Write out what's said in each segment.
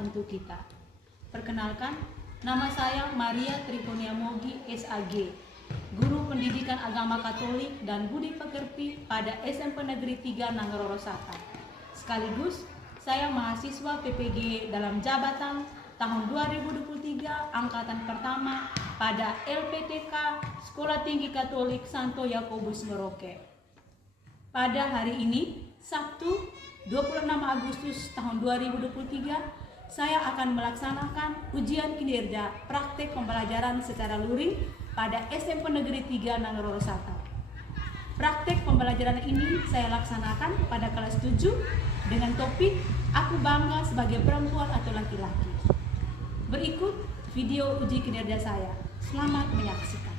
untuk kita. Perkenalkan, nama saya Maria Trifonia Mogi SAG, Guru Pendidikan Agama Katolik dan Budi Pekerti pada SMP Negeri 3 Nanggoro Saka. Sekaligus, saya mahasiswa PPG dalam jabatan tahun 2023 angkatan pertama pada LPTK Sekolah Tinggi Katolik Santo Yakobus Merauke. Pada hari ini, Sabtu 26 Agustus tahun 2023, saya akan melaksanakan ujian kinerja praktek pembelajaran secara luring pada SMP Negeri 3 Nanggoro Saka. Praktek pembelajaran ini saya laksanakan pada kelas 7 dengan topik Aku Bangga Sebagai Perempuan atau Laki-laki. Berikut video uji kinerja saya. Selamat menyaksikan.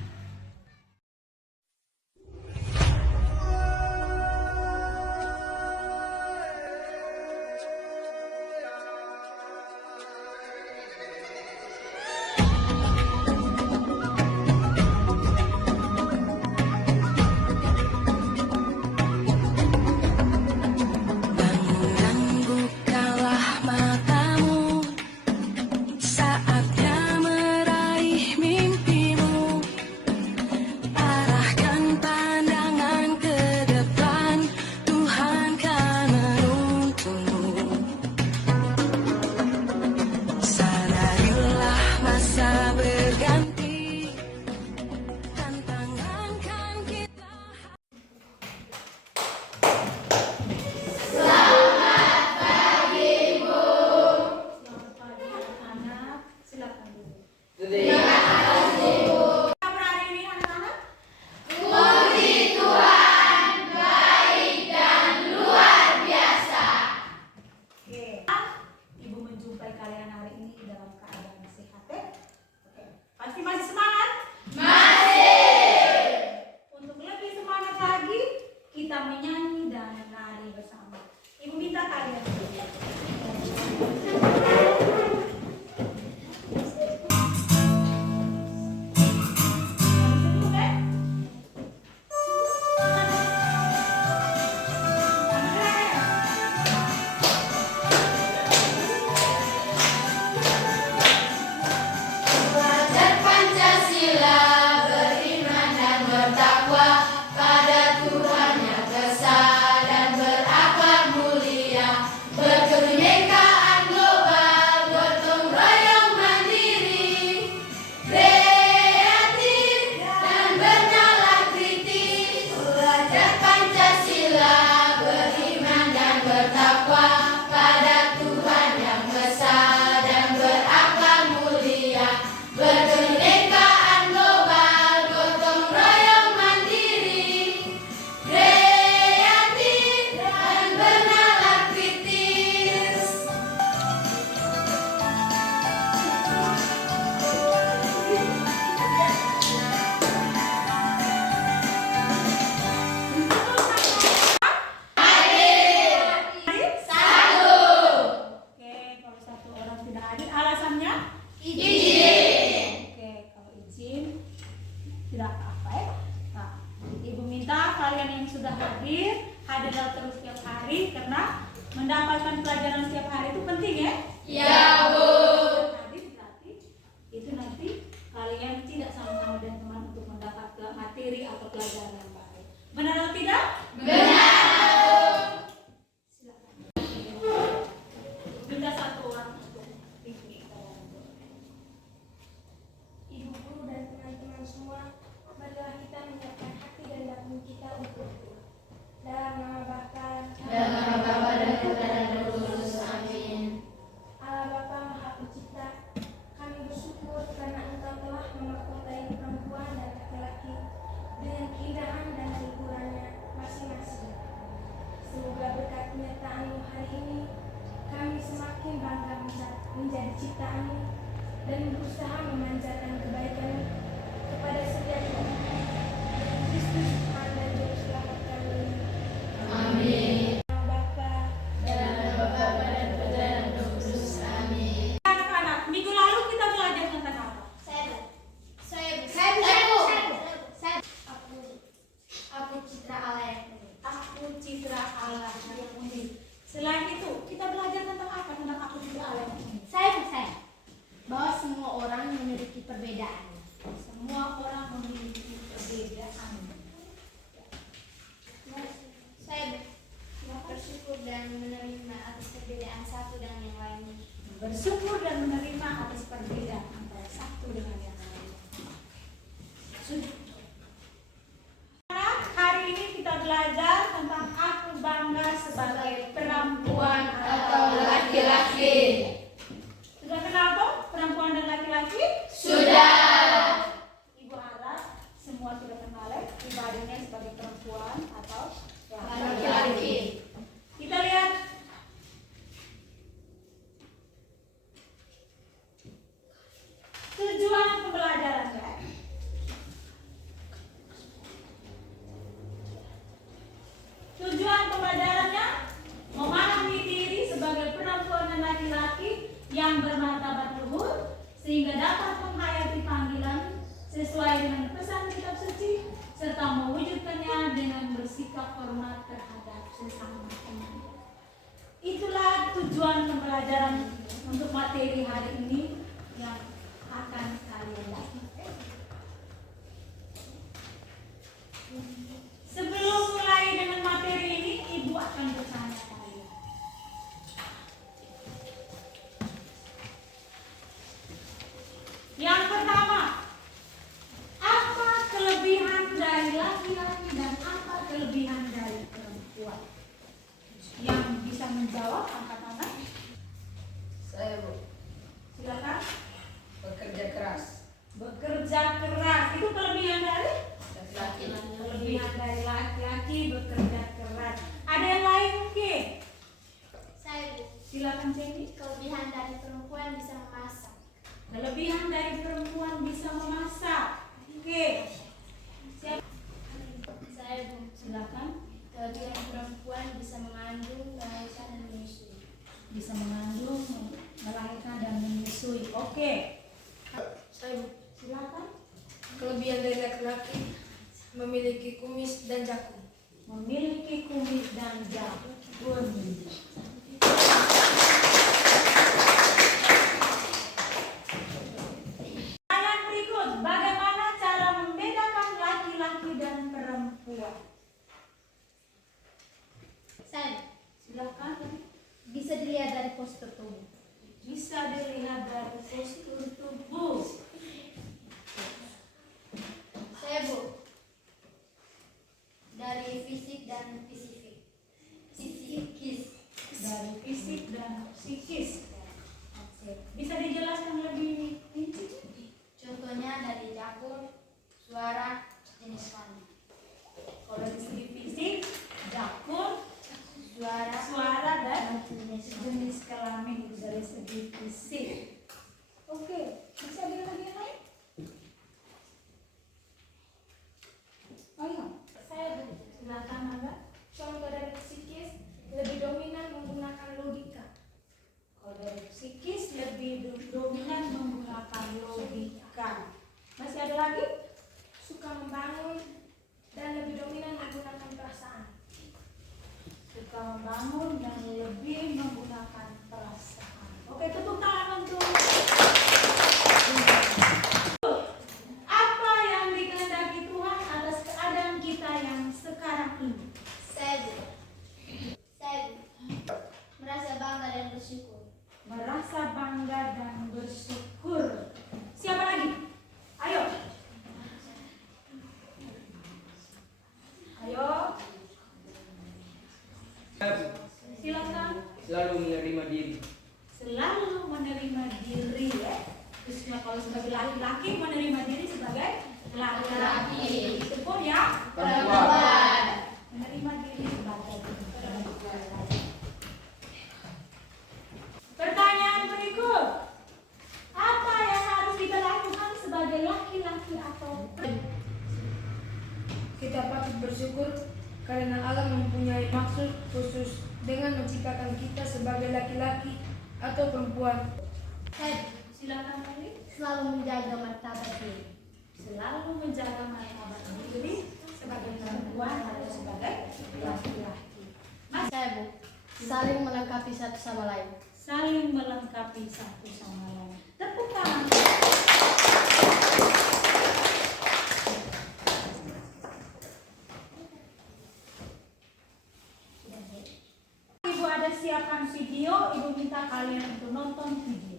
Hadirlah terus setiap hari karena mendapatkan pelajaran setiap hari itu penting ya? Ya, Bu. Hadir berarti itu nanti kalian tidak sama-sama dengan teman untuk mendapatkan materi atau pelajaran yang baik. Benar atau tidak? Benar. Silakan. Minta satu orang untuk piknik. Ibu guru dan teman-teman semua, marilah kita menyiapkan hati dan batin kita untuk dalam nama Bapa Dan nama Bapa dan Putra dan Roh Kudus. Amin. Allah Bapa Maha Pencipta, kami bersyukur karena Engkau telah memahkotai perempuan dan laki-laki dengan keindahan dan kehiburannya masing-masing. Semoga berkat penyertaan-Mu hari ini, kami semakin bangga menjadi ciptaan-Mu dan berusaha memanjatkan kebaikan kepada setiap umat Kristus Tuhan dan Juru Selamat kami. Amin. Bapa Dan nama Bapa dan Putra dan Roh Kudus. Amin. Anak-anak, minggu lalu kita belajar tentang apa? Aku citra Allah yang unik. Aku citra Allah yang unik. Selain itu, kita belajar tentang apa? Tentang aku citra Allah yang unik. bersyukur dan menerima atas perbedaan antara satu dengan yang lain. Hari ini kita belajar tentang aku bangga sebagai perempuan atau laki-laki. Sudah kenal toh perempuan dan laki-laki? Sudah. Ibu harap semua sudah kenal pribadinya sebagai perempuan atau Laki-laki. Kita lihat tujuan pembelajarannya. Tujuan pembelajarannya memahami diri sebagai perempuan dan laki-laki yang bermartabat luhur sehingga dapat menghayati panggilan sesuai dengan pesan kitab suci serta mewujudkannya dengan bersikap hormat terhadap sesama teman. Itulah tujuan pembelajaran untuk materi hari ini yang akan kalian lakukan. Sebelum mulai dengan materi ini, Ibu akan bertanya kalian. Yang pertama, apa kelebihan dari laki-laki dan apa kelebihan dari perempuan? Yang bisa menjawab angkat tangan. Saya, Bu. Silakan. Bekerja keras. Bekerja keras itu kelebihan dari Laki-laki. kelebihan dari laki-laki bekerja keras. Ada yang lain mungkin? Saya, Bu. Silakan Jenny. Kelebihan dari perempuan bisa memasak. Kelebihan dari perempuan bisa memasak. Oke. Siapa? Saya, Bu. Silakan. Kelebihan perempuan bisa mengandung, melahirkan, dan menyusui. Bisa mengandung, melahirkan dan menyusui. Oke. Saya, Bu. Silakan. Kelebihan dari laki-laki memiliki kumis dan jakun. Memiliki kumis dan jakun. Pertanyaan berikut, bagaimana cara membedakan laki-laki dan perempuan? Saya, Silakan. bisa dilihat dari postur tubuh. Bisa dilihat dari postur tubuh. Saya, Bu. Dari fisik dan psikis. Dari fisik dan psikis. Bisa dijelaskan lebih rinci? Contohnya dari jakun, suara, jenis kelamin. Kalau dari segi fisik, jakun, Suara dan jenis jenis kelamin itu dari segi fisik. Oke, bisa ada lagi yang lain? Ayo, Saya, Bu. silakan Angga. Contoh dari psikis lebih dominan menggunakan logika. Kalau dari psikis lebih dominan menggunakan logika. Masih ada lagi? Suka membangun dan lebih dominan menggunakan perasaan. Suka membangun dan lebih menggunakan perasaan. Oke, tepuk tangan untuk apa yang dikehendaki Tuhan atas keadaan kita yang sekarang ini. Saya merasa bangga dan bersyukur. Merasa bangga dan bersyukur. Siapa lagi? Ayo. Ayo, silakan. Selalu menerima diri. Selalu menerima diri ya. Khususnya kalau sebagai laki-laki menerima diri sebagai laki-laki. Itu pun ya Perempuan. menerima diri sebagai perempuan. Pertanyaan berikut. Apa yang harus kita lakukan sebagai laki-laki atau Kita patut bersyukur karena Allah mempunyai maksud khusus dengan menciptakan kita sebagai laki-laki atau perempuan. Saya silakan Mary. selalu menjaga martabat diri. Selalu menjaga martabat diri sebagai perempuan atau sebagai laki-laki. Saya, Bu. Saling melengkapi satu sama lain. Saling melengkapi satu sama lain. Tepuk tangan. Ibu ada siapkan video, Ibu minta kalian untuk nonton video.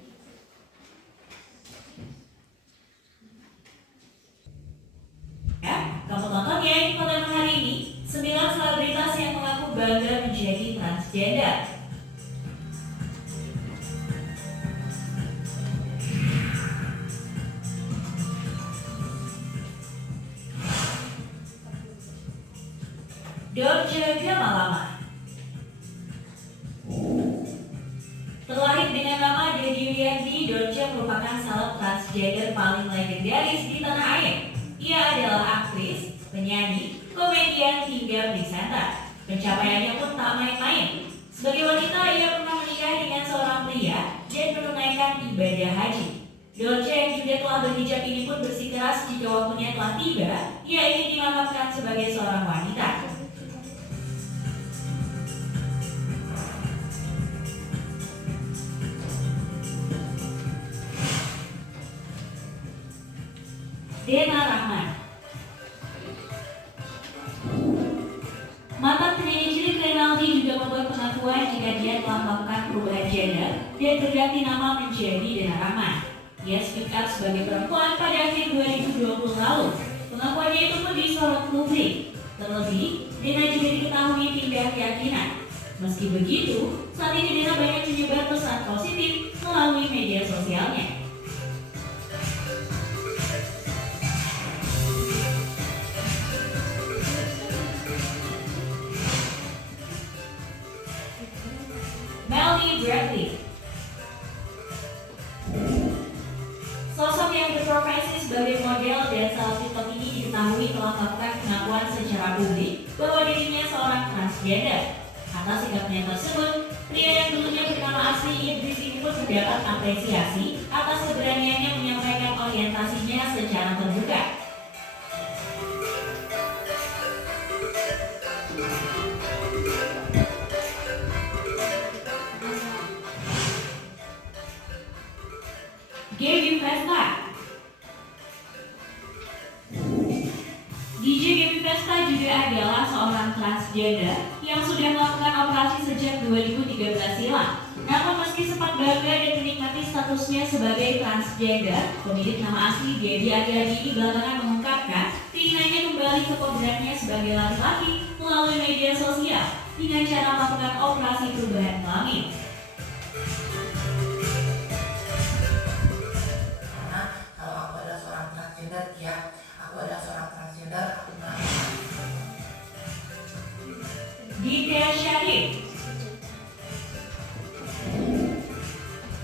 Ya, kamu tonton ya infotainment hari ini 9 selebritas yang mengaku bangga menjadi transgender. Dorce Gamalama terlahir dengan nama Dedi Yulianti, Dorce merupakan salah transgender paling legendaris di tanah air. Ia adalah aktris, penyanyi, komedian, hingga presenter. Pencapaiannya pun tak main-main. Sebagai wanita, ia pernah menikah dengan seorang pria dan menunaikan ibadah haji. Dorce yang juga telah berhijab ini pun bersikeras jika waktunya telah tiba, ia ingin dimakamkan sebagai seorang wanita. Dena Rahman, mantan penyanyi cilik Renaldi juga membuat pengakuan jika dia telah melakukan perubahan gender dan berganti nama menjadi Dena Rahman. Ia speak up sebagai perempuan pada akhir 2020 lalu. Pengakuannya itu pun disorot publik. Terlebih, Dena juga diketahui pindah keyakinan. Meski begitu, saat ini Dena banyak menyebar pesan positif melalui media sosialnya. Melanie Bradley, sosok yang berprofesi sebagai model dan salah TikTok ini diketahui telah melakukan pengakuan secara publik bahwa dirinya seorang transgender. Atas sikapnya tersebut, pria yang dulunya bernama asli Idris ini pun mendapat apresiasi atas keberaniannya menyampaikan orientasinya secara terbuka. Gaby Pesta, DJ Gaby Pesta juga adalah seorang transgender yang sudah melakukan operasi sejak 2013 silam. Namun meski sempat bangga dan menikmati statusnya sebagai transgender, pemilik nama asli Gaby Aryadi ini belakangan mengungkapkan keinginannya kembali ke kodratnya sebagai laki-laki melalui media sosial dengan cara melakukan operasi perubahan kelamin. Ya, aku adalah seorang transgender, aku mengalami. Dinda Syarif,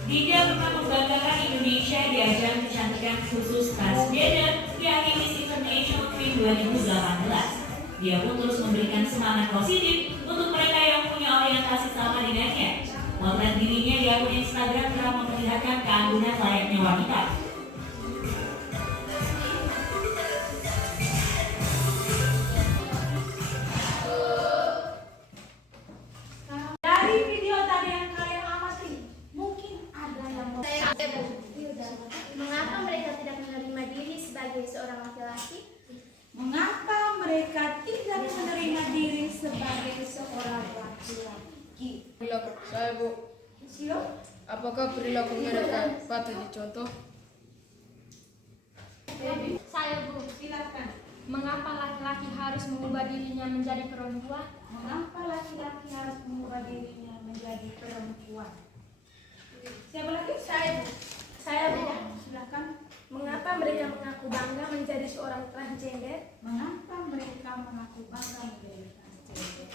Dinda pernah membanggakan Indonesia di ajang kecantikan khusus transgender yakni Miss International Queen 2018. Dia pun terus memberikan semangat positif untuk mereka yang punya orientasi sama dengannya. Potret dirinya di akun Instagram telah memperlihatkan keanggunan layaknya wanita. Dari video tadi yang kalian amati, mungkin ada yang mau. Mengapa mereka tidak menerima diri sebagai seorang laki-laki? Mengapa mereka tidak menerima diri sebagai seorang laki-laki? Perilaku saya, Bu. Silo? Apakah perilaku mereka patut dicontoh? Saya, Bu. Silakan. Mengapa laki-laki harus mengubah dirinya menjadi perempuan? Mengapa laki-laki harus mengubah dirinya menjadi perempuan? Siapa lagi? Saya, Bu. Saya, Bu. Silakan. Mengapa mereka mengaku bangga menjadi seorang transgender? Mengapa mereka mengaku bangga menjadi transgender?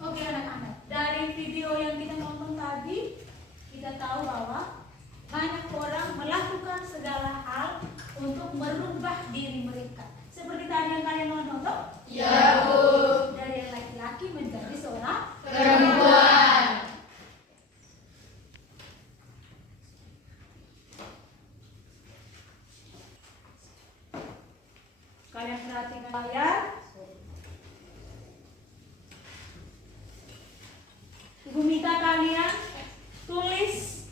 Oke anak-anak, dari video yang kita nonton tadi, kita tahu bahwa banyak orang melakukan segala hal untuk merubah diri mereka. Seperti tadi yang kalian nonton, toh? Ya, Bu. Dari laki-laki menjadi seorang Perempuan. Kalian perhatikan layar. Ibu minta kalian tulis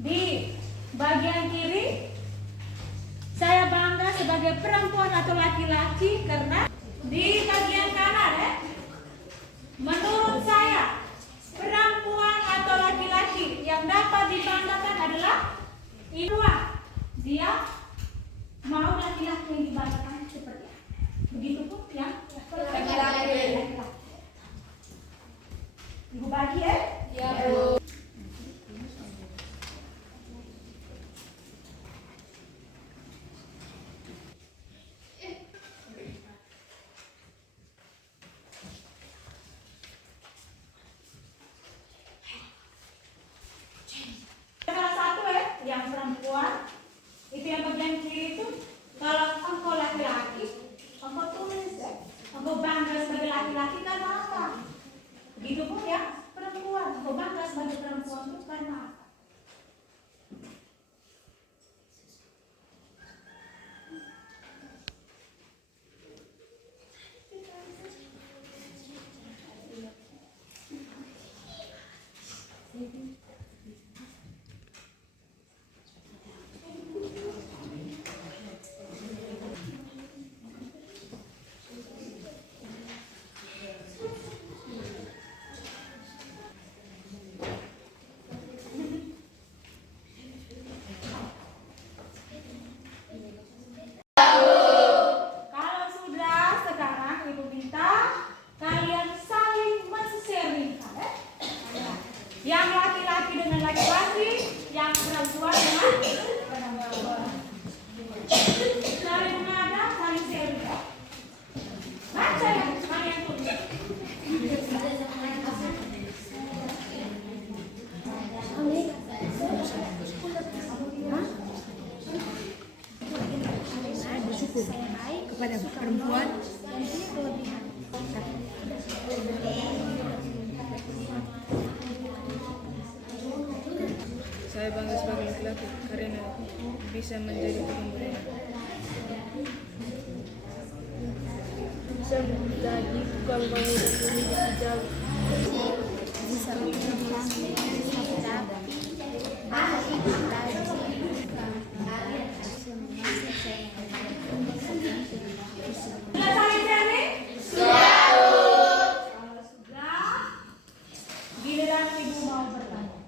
di bagian kiri. Saya bangga sebagai sebagai perempuan atau laki-laki karena di bagian kanan ya. Menurut saya perempuan atau laki-laki yang dapat dibanggakan adalah Ibu. Dia mau laki-laki yang dibanggakan seperti apa? Begitupun yang laki-laki. Ibu bagi ya? Ya, Bu. Salah satu ya, yang perempuan itu yang bagian kiri itu kalau engkau laki-laki, engkau tulis ya, engkau bangga sebagai laki-laki karena apa? Begitupun ya perempuan, engkau bangga sebagai perempuan itu karena apa? Kalau sudah sekarang Ibu minta kalian saling menseringkan ya. Yang laki-laki dengan laki-laki, yang perempuan dengan perempuan. Saling menghadap, saling sharing. Baca ya, kalian tulis. Saya baik kepada perempuan yang punya kelebihan. Saya bangga sebagai laki-laki karena bisa menjadi pemberian. Bisa menjadi tukang bangunan ini jalan. Bisa menjadi ahli rajin. Sudah saling sharing? Sudah. Kalau sudah, giliran Ibu mau bertanya.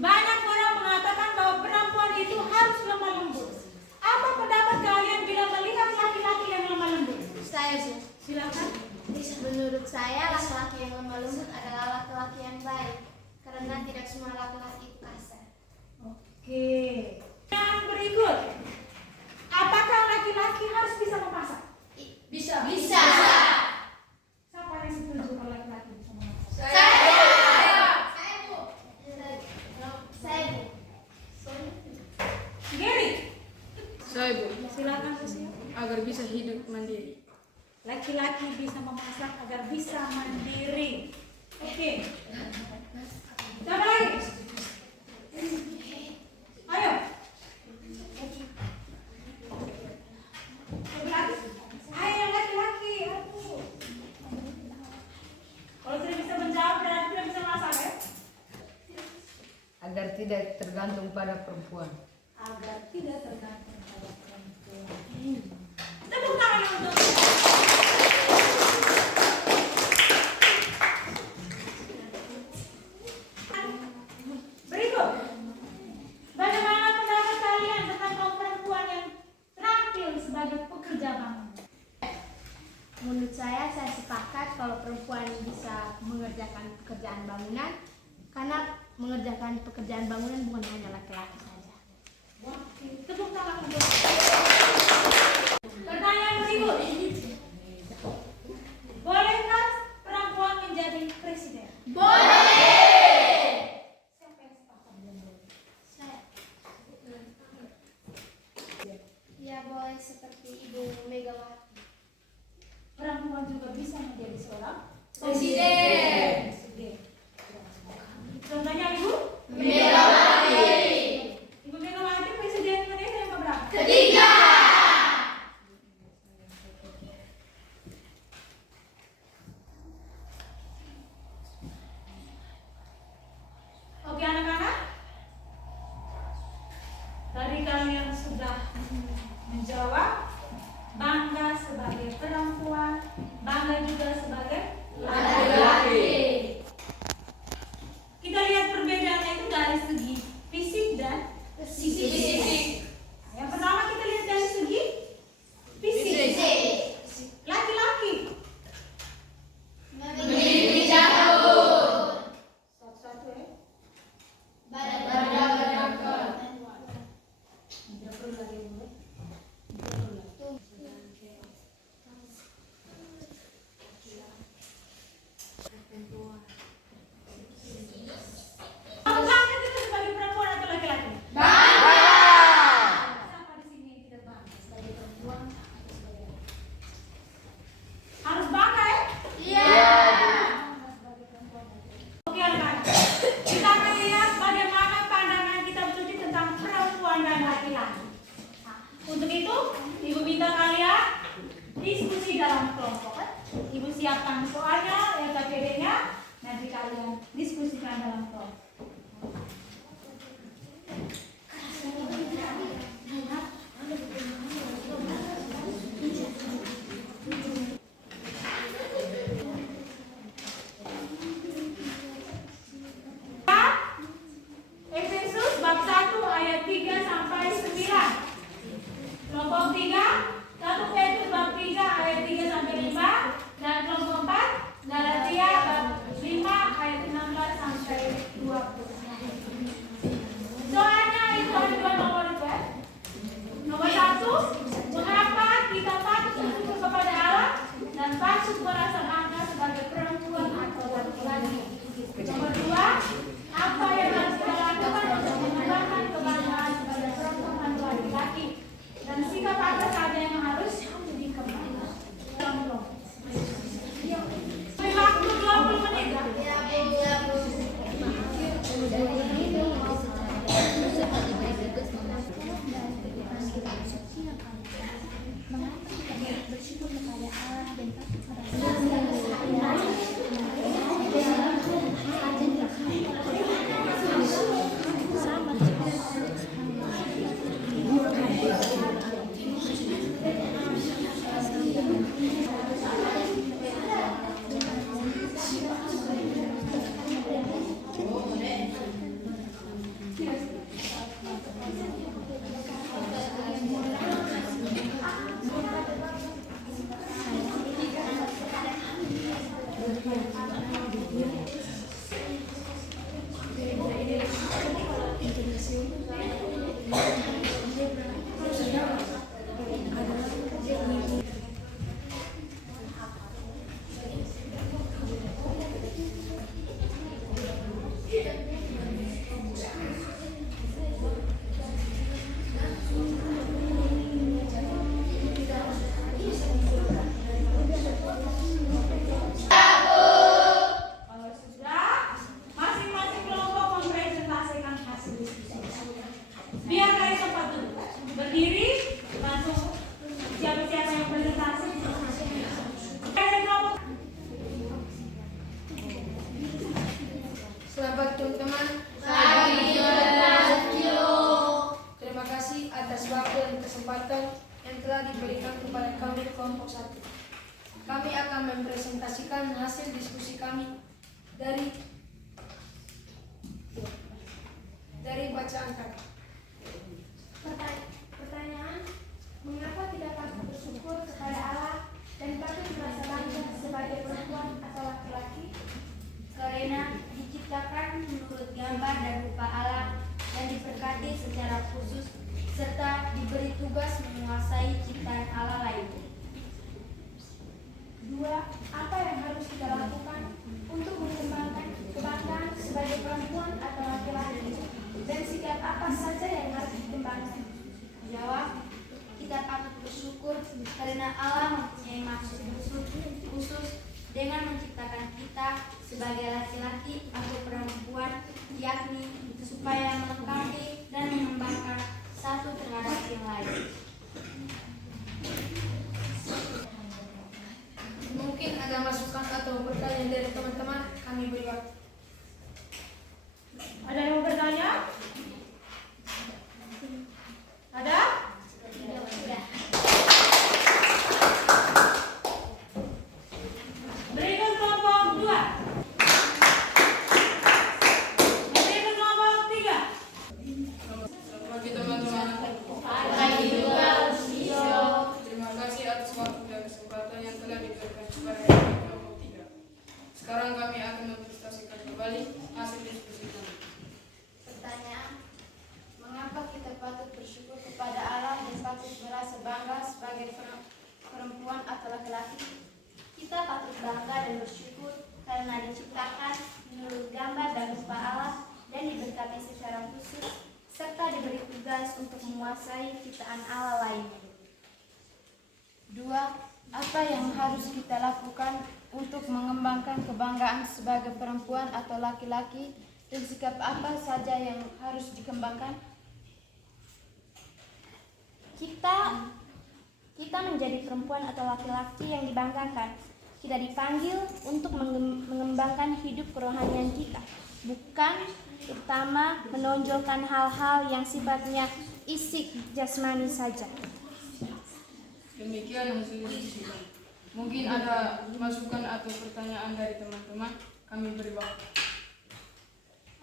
Banyak orang mengatakan bahwa perempuan itu harus lemah lembut. Apa pendapat kalian bila melihat laki-laki yang lemah lembut? Saya sih. Silakan. Menurut saya laki-laki yang lemah lembut adalah laki-laki yang baik karena tidak semua laki-laki itu kasar. Oke. Yang berikut. Apakah laki-laki harus bisa memasak? Bisa. Siapa yang setuju kalau laki-laki bisa memasak? Saya, Bu. Gary, Saya, Bu, silakan Susia. agar bisa hidup mandiri. Laki-laki bisa memasak agar bisa mandiri. Oke. Siapa lagi? Ayo. Laki-laki. Ayo laki-laki. Aduh. Kalau tidak bisa menjawab berarti tidak bisa masak ya? Agar tidak tergantung pada perempuan. Agar tidak tergantung pada perempuan. Tepuk tangan untuk berikut. Bagaimana pendapat kalian tentang kaum perempuan yang terampil sebagai pekerja bangunan? Menurut saya sepakat kalau perempuan bisa mengerjakan pekerjaan bangunan karena mengerjakan pekerjaan bangunan bukan hanya laki-laki saja. Tepuk tangan untuk pertanyaan berikut. Bolehkah perempuan menjadi presiden? Siapa yang sepakat belum boleh? Saya. Ya boleh seperti Ibu Megawati. Perempuan juga bisa menjadi seorang Presiden. presiden. Contohnya Ibu? Ibu Megawati presiden Indonesia yang keberapa? Ketiga. Oke anak-anak. Dari kalian sudah menjawab, bangga sebagai perempuan, bangga juga sebagai laki-laki. Kita lihat perbedaannya itu dari segi fisik dan fisik. Yang pertama kita lihat dari segi fisik. Laki-laki satu-satu ya. Tidak perlu lagi Bu. Kamu bangga tidak sebagai perempuan atau laki-laki? Siapa di sini yang tidak bangga sebagai perempuan atau sebagai laki-laki? Harus bangga ya? Bangga sebagai perempuan. Oke rekan, kita akan lihat bagaimana pandangan kita bersuci tentang perempuan dan laki-laki. Nah, untuk itu, Ibu minta kalian diskusi dalam kelompok. Ibu siapkan soalnya, LKPD-nya, nanti kalian diskusikan dalam kelompok. Efesus bab 1 ayat 3 sampai 9. Kelompok 3, 1 Petrus bab 3 ayat 3 sampai 5 dan kelompok 4 Galatia bab 5 ayat 16 sampai 20. Soalnya itu ada dua nomor itu ya. Nomor 1, mengapa kita patut bersyukur kepada Allah dan patut merasa bangga sebagai perempuan atau laki-laki. Nomor 2, apa yang harus kita lakukan untuk mengembangkan kebanggaan sebagai perempuan atau laki-laki dan sikap apa saja yang harus dikembangkan. Beri waktu 20 menit ya. Kalau sudah, masing-masing kelompok mempresentasikan hasil diskusi. Biar kalian tempat dulu, berdiri, langsung siapa-siapa yang presentasi. Kalian kelompok. Selamat teman-teman. Terima kasih atas waktu dan kesempatan yang telah diberikan kepada kami kelompok 1. Kami akan mempresentasikan hasil diskusi kami dari bacaan kami. Pertanyaan, mengapa tidak patut bersyukur kepada Allah dan patut merasa bangga sebagai perempuan atau laki-laki? Karena diciptakan menurut gambar dan rupa Allah dan diberkati secara khusus serta diberi tugas menguasai ciptaan Allah lainnya. 2. Apa yang harus kita lakukan untuk mengembangkan kebanggaan sebagai perempuan atau laki-laki? Dan sikap apa saja yang harus dikembangkan? Jawab, kita patut bersyukur karena Allah mempunyai maksud khusus dengan menciptakan kita sebagai laki-laki atau perempuan, yakni supaya melengkapi dan mengembangkan satu terhadap yang lain. Mungkin ada masukan atau pertanyaan dari teman-teman, kami beri waktu. Ada yang mau bertanya? bertugas untuk menguasai ciptaan Allah lainnya. 2. Apa yang harus kita lakukan untuk mengembangkan kebanggaan sebagai perempuan atau laki-laki, dan sikap apa saja yang harus dikembangkan? Kita menjadi perempuan atau laki-laki yang dibanggakan. Kita dipanggil untuk mengembangkan hidup kerohanian kita, bukan terutama menonjolkan hal-hal yang sifatnya isik jasmani saja. Demikian hasil diskusi kami. Mungkin ada masukan atau pertanyaan dari teman-teman, kami beri waktu.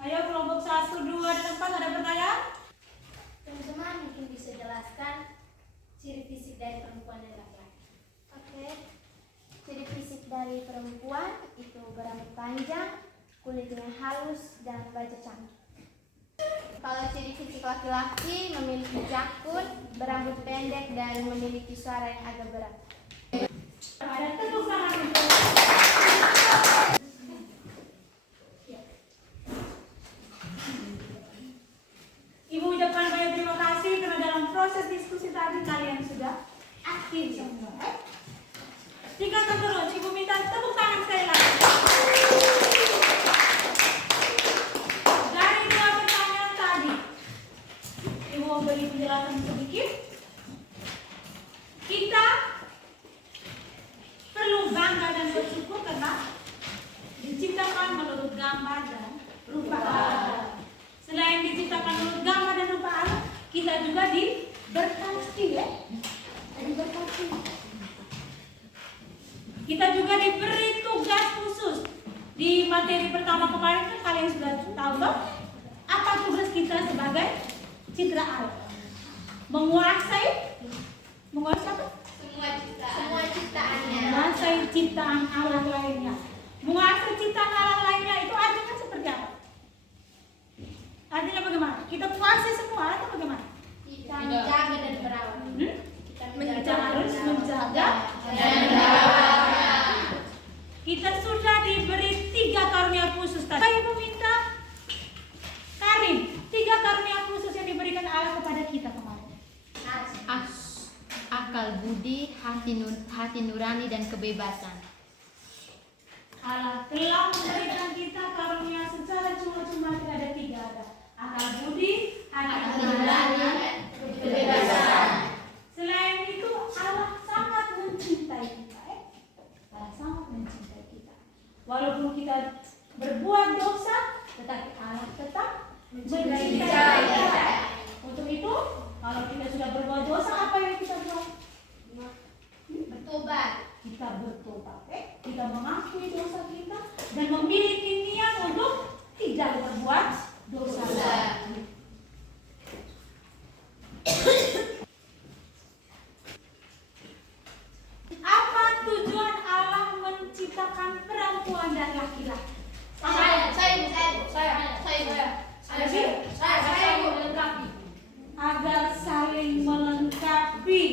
Ayo kelompok 1, 2, dan 4 ada pertanyaan? Teman-teman mungkin bisa jelaskan ciri fisik dari perempuan dan laki-laki. Oke. Ciri fisik dari perempuan itu berambut panjang, kulitnya halus, dan wajah cantik. Kalau ciri fisik laki-laki memiliki jakun, berambut pendek, dan memiliki suara yang agak berat. Ada tepuk tangan untuk Ibu ucapkan banyak terima kasih karena dalam proses diskusi tadi kalian sudah aktif semua. Tingkatkan terus, Ibu minta tepuk tangan sekali lagi. Dari 2 pertanyaan tadi, Ibu mau beri penjelasan sedikit. Kita perlu bangga dan bersyukur karena diciptakan menurut gambar dan rupa Allah. Selain diciptakan menurut gambar dan rupa Allah, kita juga diberkati ya. Diberkati. Kita juga diberi tugas khusus. Di materi pertama kemarin kan kalian sudah tahu toh apa tugas kita sebagai citra Allah. Menguasai apa? Semua ciptaannya. Menguasai ciptaan Allah lainnya. Menguasai ciptaan Allah lainnya itu artinya seperti apa? Artinya bagaimana? Kita kuasai semua atau bagaimana? Kita menjaga dan merawat. Kita harus menjaga dan merawat. Kita sudah diberi 3 karunia khusus tadi. Saya meminta Karim, 3 karunia khusus yang diberikan Allah kepada kita kemarin. Akal budi, hati nurani, dan kebebasan. Allah telah memberikan kita karunia secara cuma-cuma, ada 3 ada. Akal budi, hati nurani, dan kebebasan. Selain itu Allah sangat mencintai kita. Allah sangat mencintai kita. Walaupun kita berbuat dosa, tetapi Allah tetap mencintai kita. Untuk itu, kalau kita sudah berbuat dosa, apa yang kita buat? Bertobat. Kita bertobat, kita mengakui dosa kita dan memiliki niat untuk tidak berbuat dosa lagi. Apa tujuan Allah menciptakan perempuan dan laki-laki? Agar saling melengkapi.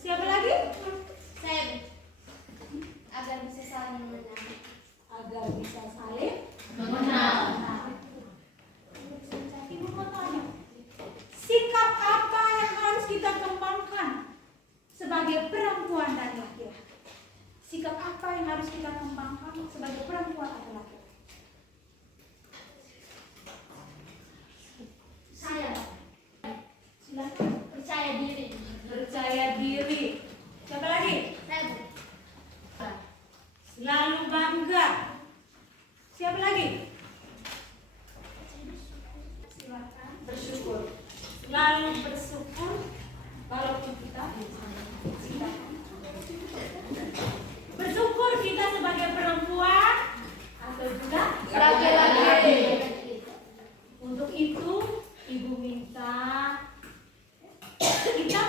Siapa lagi? Agar bisa saling mengenal. Agar bisa saling Mengenal. Ibu mau tanya, sikap apa yang harus kita kembangkan sebagai perempuan dan laki-laki? Sikap apa yang harus kita kembangkan sebagai perempuan atau laki-laki? Saya Silakan. percaya diri. Percaya diri. Siapa lagi? Selalu bangga. Siapa lagi? Silakan. Bersyukur. Selalu bersyukur walaupun kita bersyukur kita sebagai perempuan atau juga Laki-laki. Untuk itu Ibu minta kita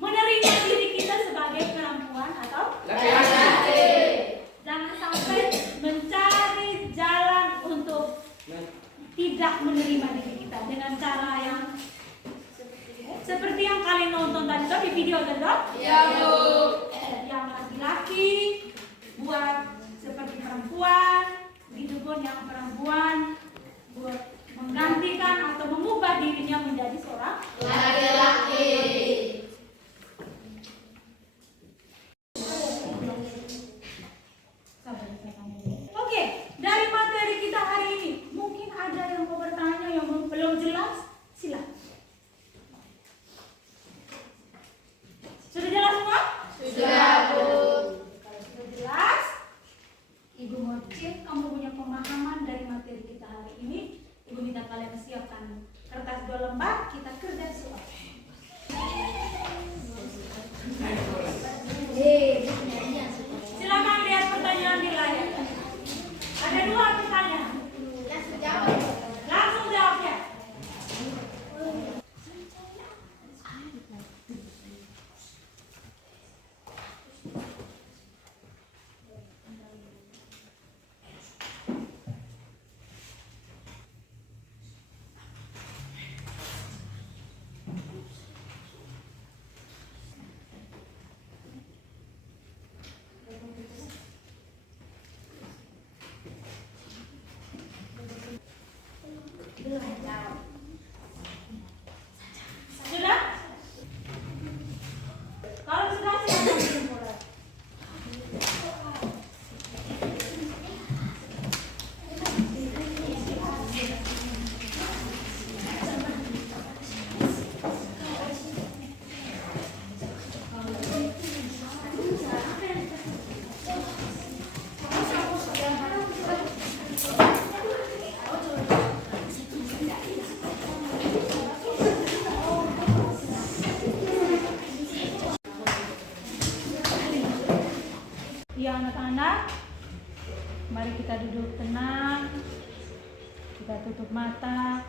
menerima diri kita sebagai perempuan atau Laki-laki. jangan sampai mencari jalan untuk tidak menerima diri kita dengan cara yang seperti yang kalian nonton tadi tuh di video tadi tuh. Ya, Bu. Yang laki-laki buat seperti perempuan, begitu pun yang perempuan buat menggantikan atau mengubah dirinya menjadi seorang Laki-laki. Oke, dari materi kita hari ini, mungkin ada yang mau bertanya yang belum jelas, silakan. Sudah jelas semua? Sudah, Bu. Kalau sudah jelas, Ibu mau cek kamu punya pemahaman dari materi kita hari ini. Ibu minta kalian siapkan kertas 2 lembar, kita kerja soal. Silakan lihat pertanyaan di layar. Ada 2 pertanyaan. Langsung jawab ya. Sudah? Kalau sudah silakan dimulai. Ya anak-anak, mari kita duduk tenang, kita tutup mata,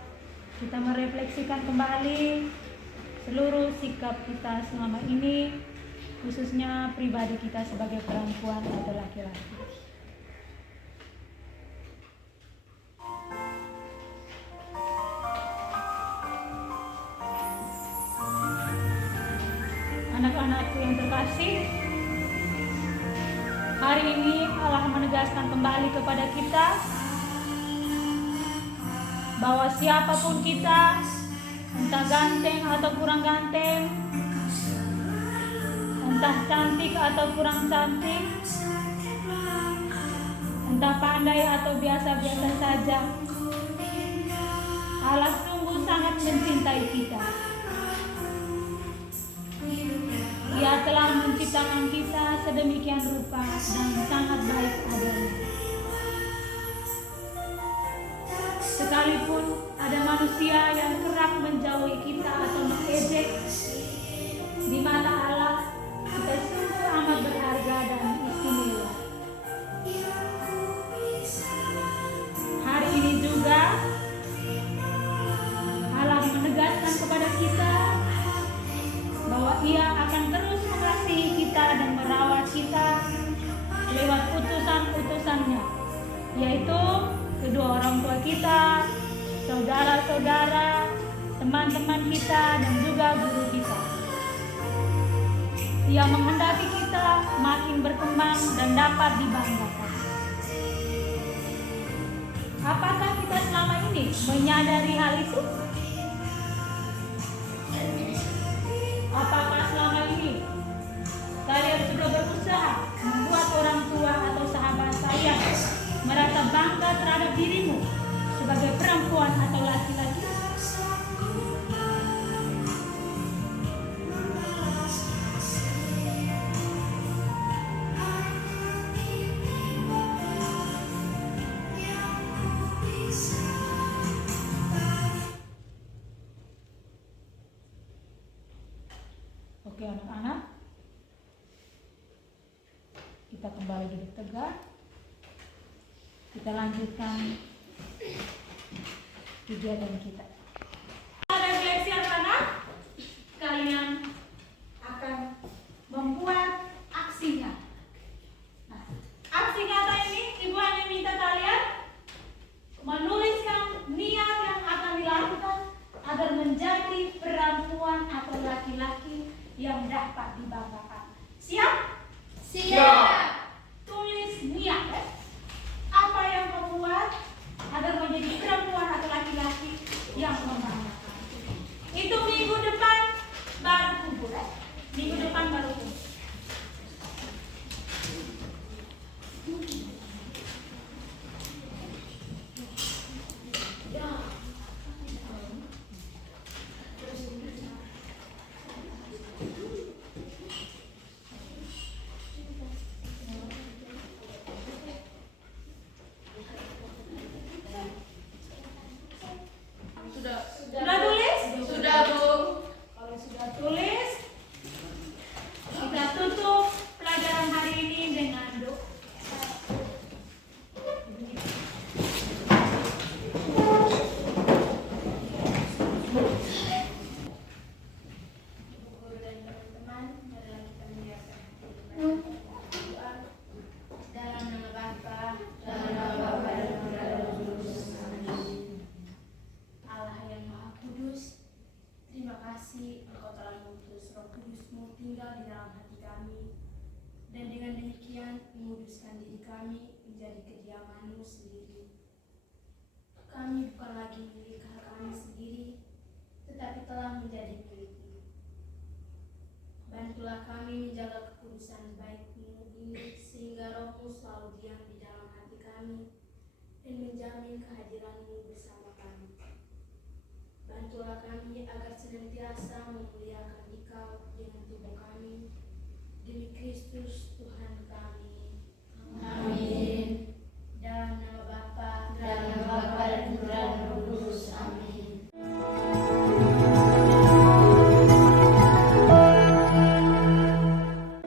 kita merefleksikan kembali seluruh sikap kita selama ini, khususnya pribadi kita sebagai perempuan atau laki-laki. Anak-anakku yang terkasih, hari ini Allah menegaskan kembali kepada kita bahwa siapapun kita, entah ganteng atau kurang ganteng, entah cantik atau kurang cantik, entah pandai atau biasa-biasa saja, Allah sungguh sangat mencintai kita. Dia telah menciptakan kita sedemikian rupa dan sangat baik adanya. Sekalipun ada manusia yang kerap menjauhi kita atau mengejek, di mata Allah kita sungguh amat berharga dan istimewa. Hari ini juga Allah menegaskan kepada kita bahwa Ia akan terus mengasihi kita dan merawat kita lewat utusan-utusannya, yaitu kedua orang tua kita, saudara-saudara, teman-teman kita, dan juga guru kita. Ia menghendaki kita makin berkembang dan dapat dibanggakan. Apakah kita selama ini menyadari hal itu? Apakah selama ini kalian sudah berusaha membuat orang tua atau sahabat saya merasa bangga terhadap dirimu sebagai perempuan atau laki-laki? Oke anak-anak, kita kembali duduk tegak. Kita lanjutkan kegiatan kita. Refleksi anak-anak, kalian akan membuat aksi nyata. Nah, aksi nyata ini Ibu hanya minta kalian menuliskan niat yang akan dilakukan agar menjadi perempuan atau laki-laki yang dapat dibanggakan. Siap? Siap. Tulis niat. Apa yang kamu buat agar menjadi perempuan atau laki-laki tinggal di dalam hati kami, dan dengan demikian menguduskan diri kami menjadi kediaman-Mu sendiri. Kami bukan lagi milik kami sendiri, tetapi telah menjadi milik-Mu. Bantulah kami menjaga kekudusan baik-Mu ini, sehingga Roh-Mu selalu diam di dalam hati kami dan menjamin kehadiran-Mu bersama kami. Bantulah kami agar senantiasa memuliakan Dikau dengan tubuh kami, demi Kristus Tuhan kami.